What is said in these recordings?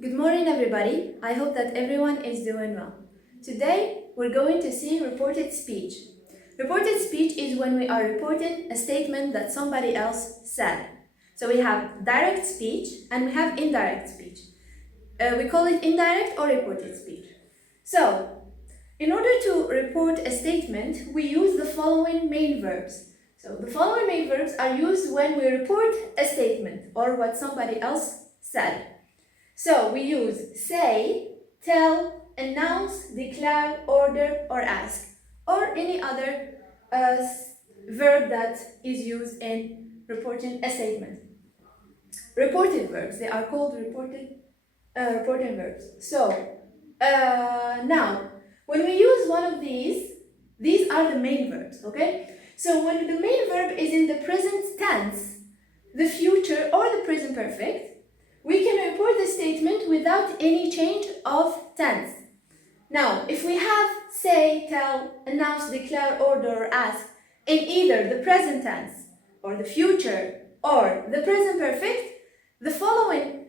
Good morning, everybody. I hope that everyone is doing well. Today, we're going to see reported speech. Reported speech is when we are reporting a statement that somebody else said. So we have direct speech and we have indirect speech. We call it indirect or reported speech. So, in order to report a statement, we use the following main verbs. So the following main verbs are used when we report a statement or what somebody else said. So we use say, tell, announce, declare, order, or ask, or any other verb that is used in reporting a statement. Reported verbs, they are called reporting verbs. So now, when we use one of these are the main verbs, okay? So when the main verb is in the present tense, the future, or the present perfect, we can report the statement without any change of tense. Now, if we have say, tell, announce, declare, order, or ask in either the present tense, or the future, or the present perfect, the following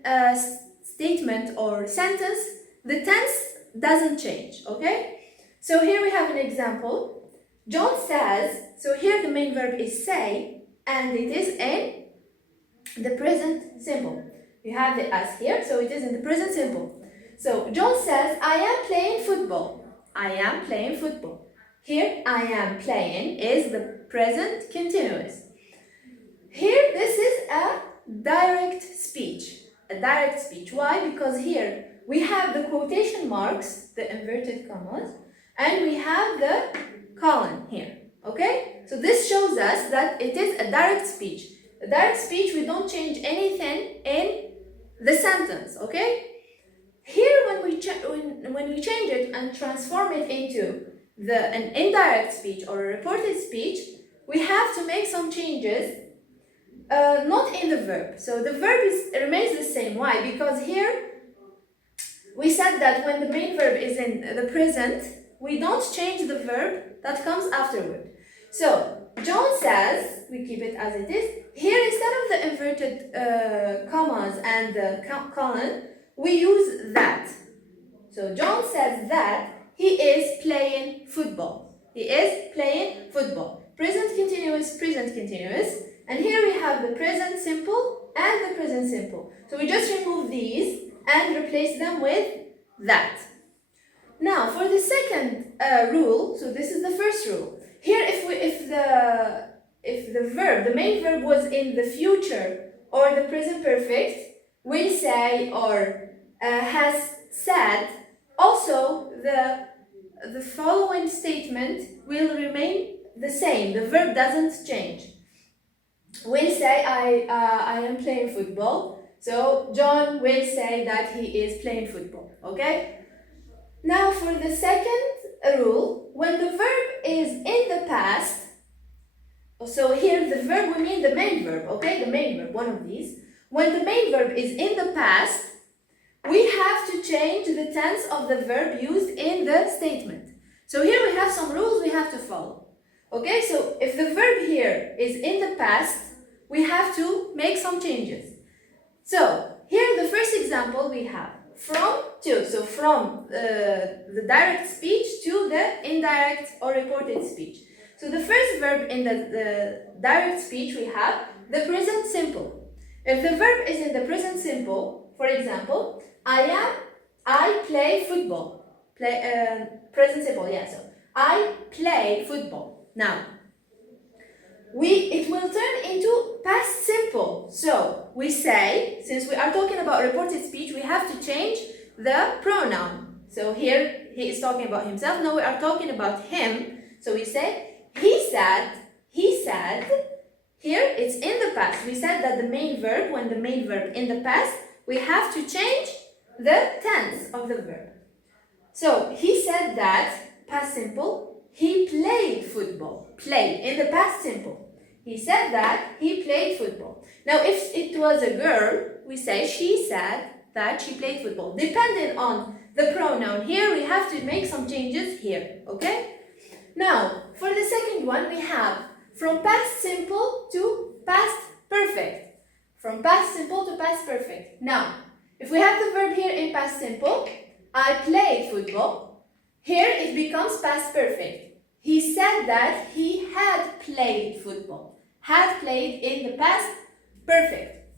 statement or sentence, the tense doesn't change, okay? So here we have an example. John says, so here the main verb is say, and it is in the present simple. You have the as here, so it is in the present simple. So John says, I am playing football. I am playing football. Here, I am playing is the present continuous. Here, this is a direct speech. A direct speech. Why? Because here we have the quotation marks, the inverted commas, and we have the colon here. Okay? So this shows us that it is a direct speech. A direct speech, we don't change anything in the sentence, okay? Here, when we change it and transform it into an indirect speech or a reported speech, we have to make some changes, not in the verb. So the verb remains the same. Why? Because here we said that when the main verb is in the present, we don't change the verb that comes afterward. So John says, we keep it as it is. Here, instead of the inverted commas and the colon, we use that. So John says that he is playing football. He is playing football. Present continuous, and here we have the present simple and the present simple. So we just remove these and replace them with that. Now, for the second rule, so this is the first rule. Here, if the verb, the main verb was in the future or the present perfect, will say or has said, also the following statement will remain the same. The verb doesn't change. Will say, I am playing football. So John will say that he is playing football. Okay? Now for the second rule, when the verb is in the past, so here the verb, we mean the main verb, okay? The main verb, one of these. When the main verb is in the past, we have to change the tense of the verb used in the statement. So here we have some rules we have to follow. Okay, so if the verb here is in the past, we have to make some changes. So here the first example we have from to. So from the direct speech to the indirect or reported speech. So the first verb in the direct speech we have the present simple. If the verb is in the present simple, for example, I play football. Present simple, yeah. So I play football. Now, it will turn into past simple. So we say, since we are talking about reported speech, we have to change the pronoun. So here he is talking about himself. Now we are talking about him. So we say, he said. Here it's in the past. We said that the main verb, when the main verb in the past, we have to change the tense of the verb. So he said that, past simple, he played football. Play in the past simple. He said that he played football. Now if it was a girl, we say she said that she played football. Depending on the pronoun here, we have to make some changes here, okay? Now, for the second one, we have from past simple to past perfect. From past simple to past perfect. Now, If we have the verb here in past simple, I played football. Here it becomes past perfect. He said that he had played football. Had played in the past perfect.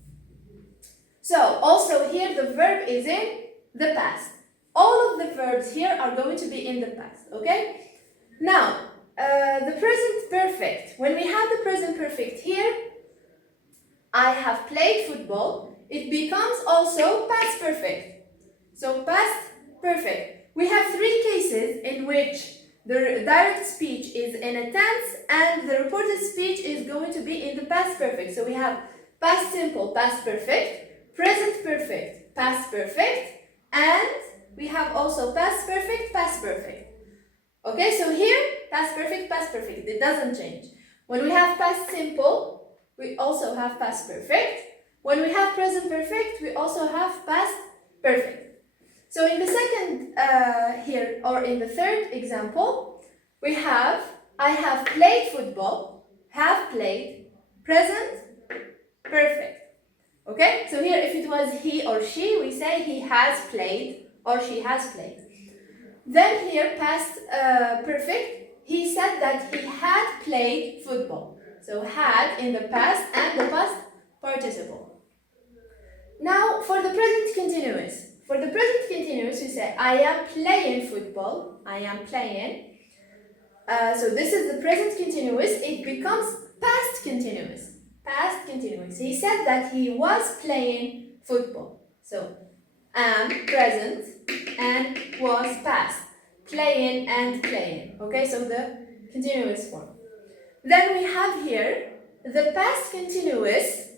So also here the verb is in the past. All of the verbs here are going to be in the past, okay? Now, the present perfect. When we have the present perfect here, I have played football. It becomes also past perfect. So past perfect. We have three cases in which the direct speech is in a tense and the reported speech is going to be in the past perfect. So we have past simple, past perfect, present perfect, past perfect, and we have also past perfect, past perfect. Okay, so here, past perfect, it doesn't change. When we have past simple, we also have past perfect. When we have present perfect, we also have past perfect. So in the second here, or in the third example, we have, I have played football, have played, present perfect. Okay, so here if it was he or she, we say he has played or she has played. Then here, past perfect, he said that he had played football. So had in the past and the past participle. Now for the present continuous. For the present continuous, we say I am playing football. I am playing. So this is the present continuous. It becomes past continuous. Past continuous. He said that he was playing football. So am present and was past. Playing and playing. Okay, so the continuous form. Then we have here the past continuous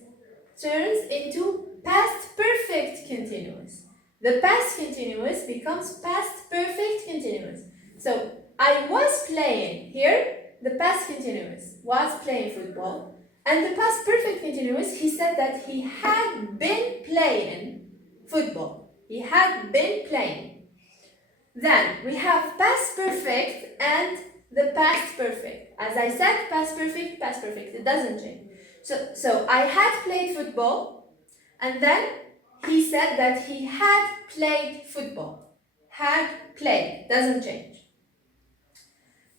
turns into past perfect continuous. The past continuous becomes past perfect continuous. So I was playing here, the past continuous was playing football, and the past perfect continuous, he said that he had been playing football. He had been playing. Then we have past perfect and the past perfect. As I said, past perfect, it doesn't change. So I had played football, and then he said that he had played football. Had played, doesn't change.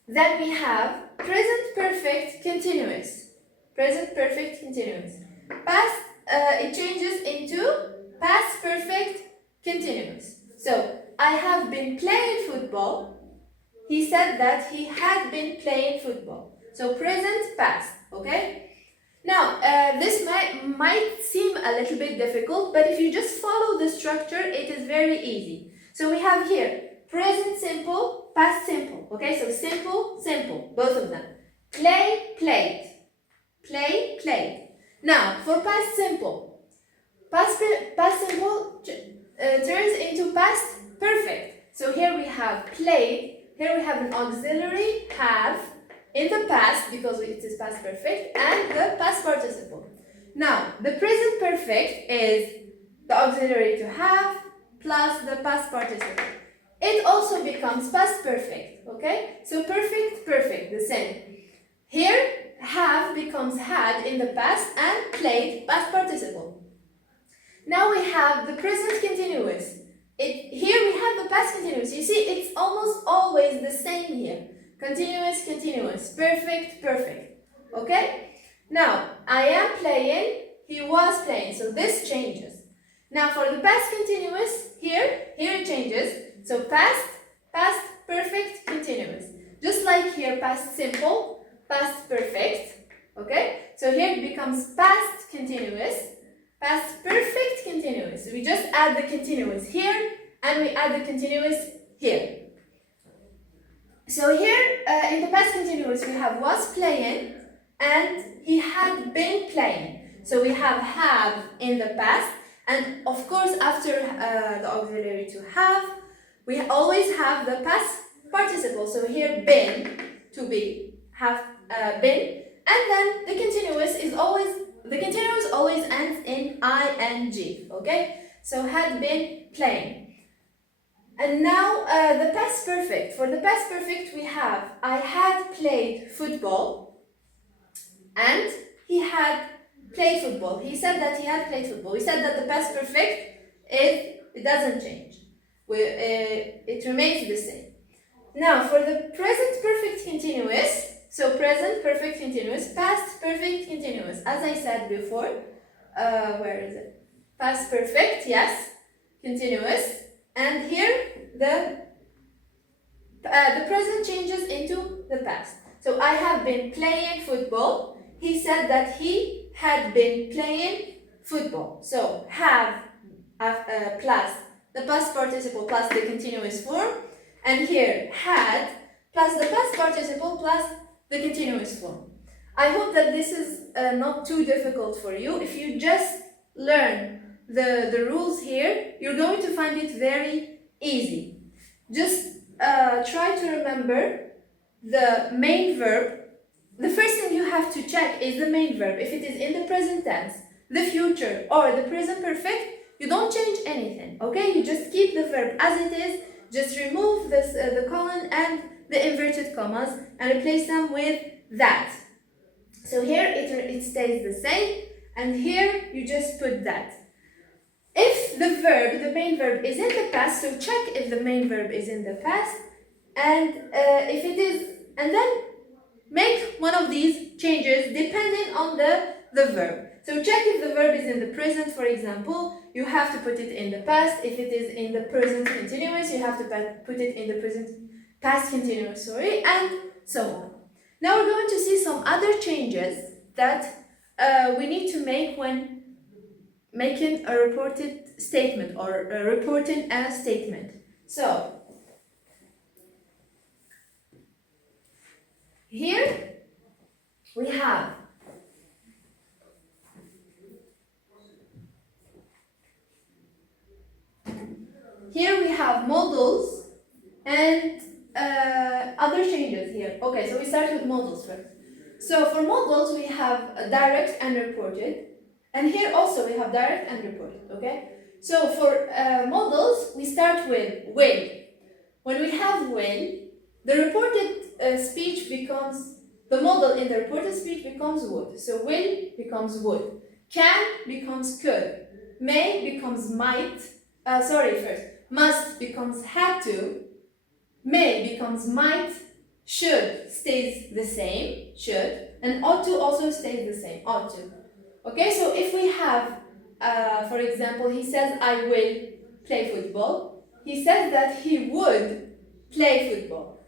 Then we have present perfect continuous. Present perfect continuous. Past, it changes into past perfect continuous. So I have been playing football. He said that he had been playing football. So present past, okay? Now, this might seem a little bit difficult, but if you just follow the structure, it is very easy. So we have here present simple, past simple, okay? So simple, simple, both of them. Play, played. Play, played. Now, for past simple, past simple turns into past perfect. So here we have played, here we have an auxiliary have in the past because it is past perfect and the past participle. Now, the present perfect is the auxiliary to have plus the past participle. It also becomes past perfect, okay? So perfect, the same. Here, have becomes had in the past and played past participle. Now we have the present continuous. Here we have the past continuous. You see, it's almost always the same here. Continuous, continuous. Perfect, perfect. Okay? Now, I am playing, he was playing. So this changes. Now for the past continuous, here it changes. So past, perfect, continuous. Just like here, past simple, past perfect. Okay? So here it becomes past continuous, past perfect continuous. We just add the continuous here and we add the continuous here. So here in the past continuous we have was playing and he had been playing. So we have in the past, and of course after the auxiliary to have, we always have the past participle. So here been, to be, have been, and then the continuous always ends in ing, okay? So had been playing. And now the past perfect. For the past perfect we have I had played football and he had played football. He said that he had played football. We said that the past perfect it doesn't change. It remains the same. Now, for the present perfect continuous, so present perfect continuous, past perfect continuous, as I said before, where is it? Past perfect, yes, continuous, and here the present changes into the past. So I have been playing football. He said that he had been playing football. So have plus the past participle plus the continuous form, and here had plus the past participle plus the continuous form. I hope that this is not too difficult for you. If you just learn the rules here, you're going to find it very easy. Just try to remember the main verb. The first thing you have to check is the main verb. If it is in the present tense, the future, or the present perfect, you don't change anything, okay? You just keep the verb as it is, just remove this, the colon and the inverted commas and replace them with that. So here it stays the same, and here you just put that. If the verb, the main verb, is in the past, so check if the main verb is in the past, and if it is, and then make one of these changes depending on the verb. So check if the verb is in the present, for example, you have to put it in the past. If it is in the present continuous, you have to put it in the present past continuous, and so on. Now we're going to see some other changes that we need to make when making a reported statement or reporting a statement. So here we have modals and other changes here. Okay, so we start with modals first. So for modals we have direct and reported, and here also we have direct and reported, okay? So for modals we start with will. When we have will, the reported speech becomes, the model in the reported speech becomes would. So will becomes would, can becomes could, may becomes might, must becomes had to, may becomes might, should stays the same, should, and ought to also stays the same, ought to. Okay, so if we have, for example, he says, I will play football. He says that he would play football.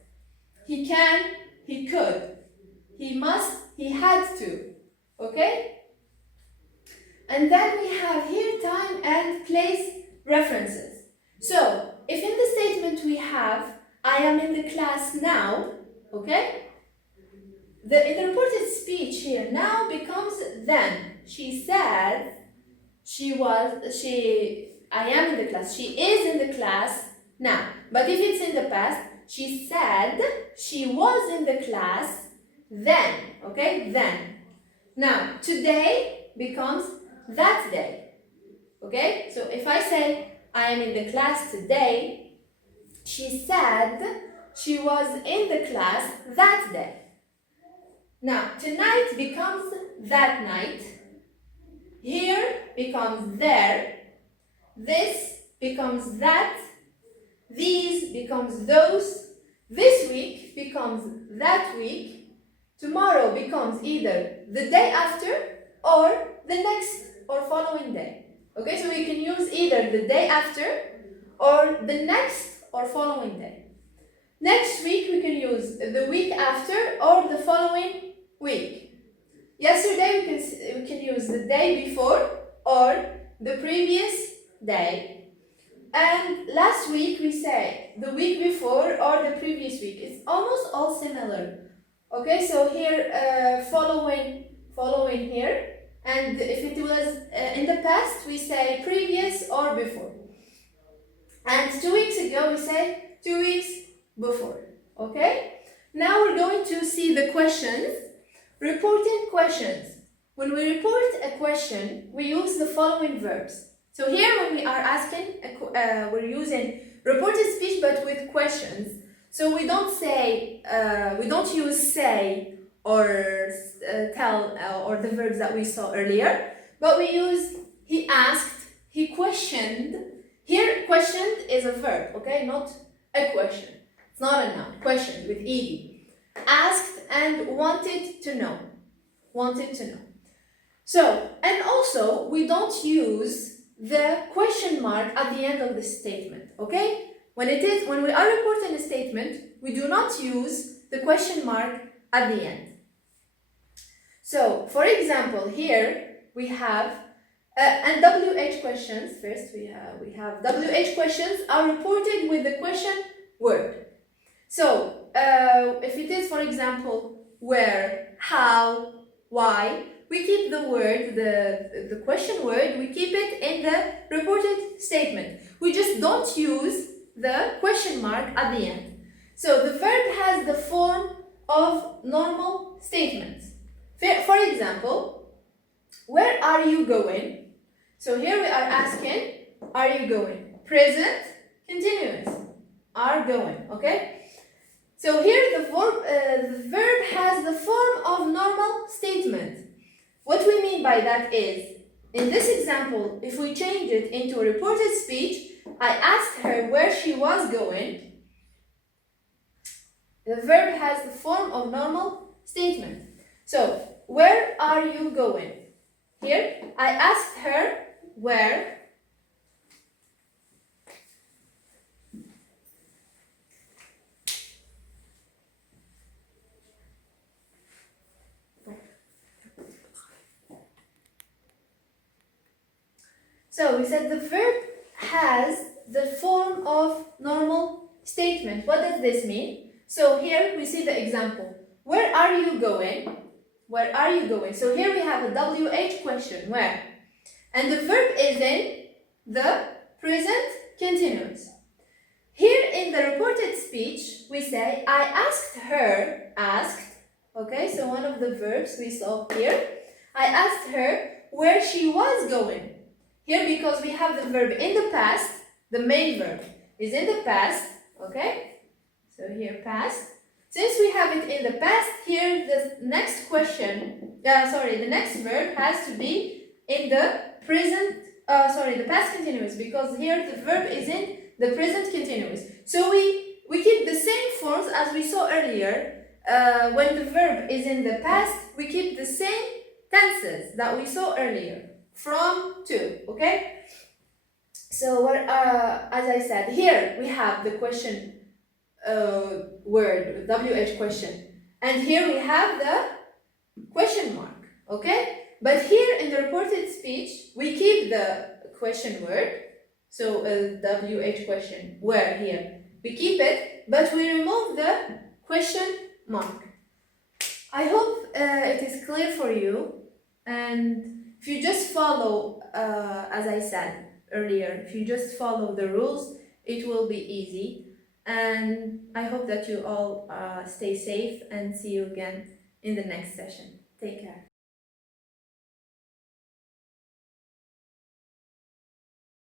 He can, he could, he must, he had to. Okay? And then we have here time and place references. So, if in the statement we have, I am in the class now, okay? In the reported speech here, now becomes then. She said, I am in the class. She is in the class now. But if it's in the past, she said she was in the class then, okay? Then. Now, today becomes that day, okay? So if I say, I am in the class today, she said she was in the class that day. Now, tonight becomes that night. Here becomes there. This becomes that. These becomes those. This week becomes that week. Tomorrow becomes either the day after or the next or following day. Okay, so we can use either the day after or the next or following day. Next week we can use the week after or the following week. Yesterday we can use the day before or the previous day. And last week we say the week before or the previous week. It's almost all similar. Okay, so here following here. And if it was in the past, we say previous or before. And 2 weeks ago, we say 2 weeks before. Okay? Now we're going to see the questions. Reporting questions. When we report a question, we use the following verbs. So here when we are asking, we're using reported speech but with questions. So we don't say, we don't use say or tell or the verbs that we saw earlier, but we use he asked, he questioned. Here, questioned is a verb, okay? Not a question. It's not a noun. Questioned with ed. Asked and wanted to know. Wanted to know. So, and also, we don't use the question mark at the end of the statement, okay? When we are reporting a statement, we do not use the question mark at the end. So, for example, here we have and WH questions. First, we have WH questions are reported with the question word. So, if it is, for example, where, how, why, we keep the word, the question word, we keep it in the reported statement. We just don't use the question mark at the end. So, the verb has the form of normal statements. For example, where are you going? So here we are asking, are you going? Present, continuous, are going, okay? So here the verb has the form of normal statement. What we mean by that is, in this example, if we change it into a reported speech, I asked her where she was going. The verb has the form of normal statement. So, where are you going? Here, I asked her where. So, we said the verb has the form of normal statement. What does this mean? So, here we see the example. Where are you going? Where are you going? So here we have a WH question, where? And the verb is in the present continuous. Here in the reported speech, we say, I asked her, asked, okay, so one of the verbs we saw here. I asked her where she was going. Here, because we have the verb in the past, the main verb is in the past, okay? So here, past. Since we have it in the past, here the next the next verb has to be in the the past continuous, because here the verb is in the present continuous. So we keep the same forms as we saw earlier. When the verb is in the past, we keep the same tenses that we saw earlier, from, to, okay? So as I said, here we have the question word, WH question. And here we have the question mark, okay? But here in the reported speech, we keep the question word, so WH question, where here. We keep it, but we remove the question mark. I hope it is clear for you, and if you just follow, as I said earlier, if you just follow the rules, it will be easy. And I hope that you all stay safe and see you again in the next session. Take care.